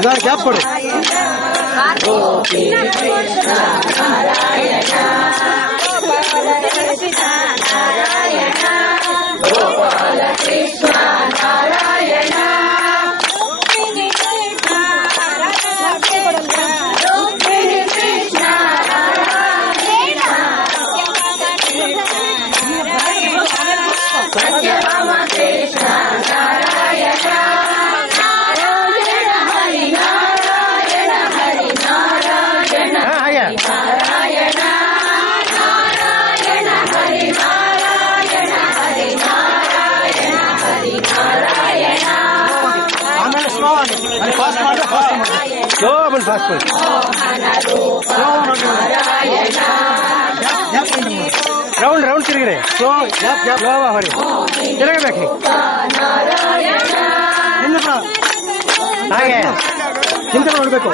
ಇದಾ ಗ್ಯಾಪ್ ಕೊಡಿ. ಗೋಪಾಲ ಕೃಷ್ಣ ನಾರಾಯಣ ಸತ್ಯಭಾಮ ಕೃಷ್ಣ ನಾರಾಯಣ ನಾರಾಯಣ ಹರಿ ನಾರಾಯಣ ಹರಿ ನಾರಾಯಣ ನಾರಾಯಣ ನಾರಾಯಣ ಹರಿ ನಾರಾಯಣ ಹರಿ ನಾರಾಯಣ ಹರಿ ನಾರಾಯಣ. ಆಮೇಲೆ ಸ್ಲೋ ಆಗಿ ಫಾಸ್ಟ್ ಮಾಡಿ ಸ್ಲೋ ಬಂದು ಫಾಸ್ಟ್ ಮಾಡಿ ರೌಂಡ್ ರೌಂಡ್ ತಿರುಗಿರಿ. ಸ್ಲೋ ಗ್ಯಾಪ್ ಗ್ಯಾಪ್ ಸ್ಲೋ ಹೊರಿ ತಿರುಗಬೇಕು ಹಾಗೆ ಚಿಂತೆ ನೋಡ್ಬೇಕು.